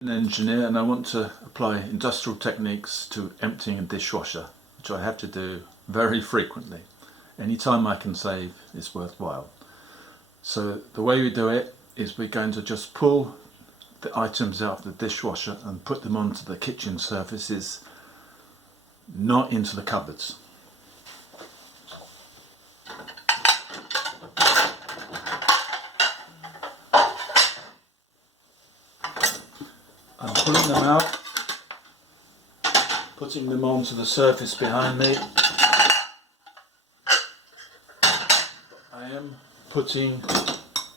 An engineer, and I want to apply industrial techniques to emptying a dishwasher, which I have to do very frequently. Any time I can save is worthwhile. So the way we do it is we're going to just pull the items out of the dishwasher and put them onto the kitchen surfaces, not into the cupboards. I'm pulling them out, putting them onto the surface behind me. I am putting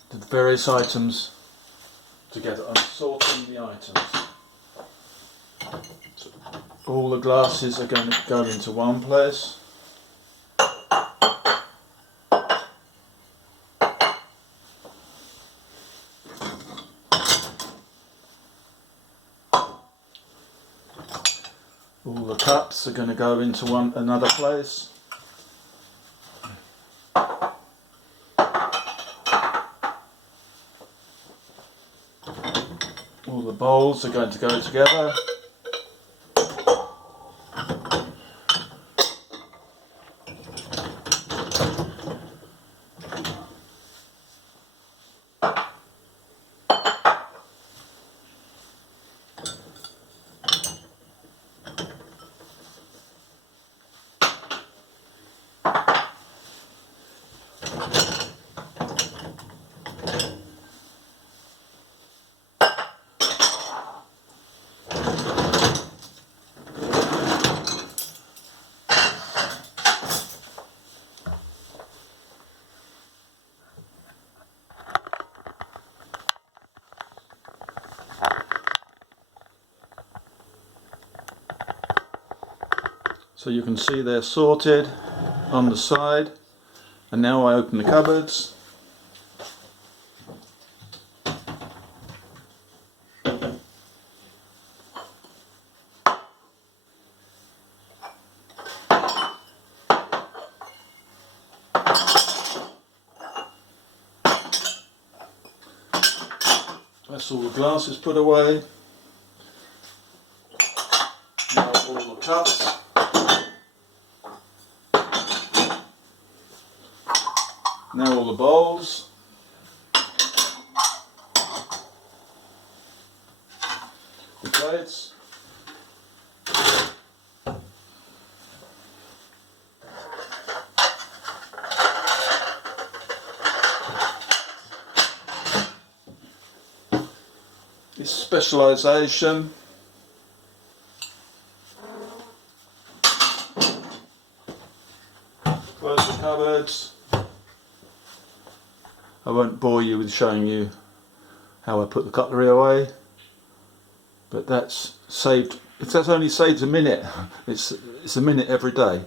the various items together. I'm sorting the items. So all the glasses are going to go into one place. All the cups are going to go into another place. All the bowls are going to go together. So you can see they're sorted on the side, and now I open the cupboards. That's all the glasses put away. Now all the cups. Now all the bowls. The plates. This specialisation. Close the cupboards. I won't bore you with showing you how I put the cutlery away, but that's saved. If that's only saved a minute, it's a minute every day.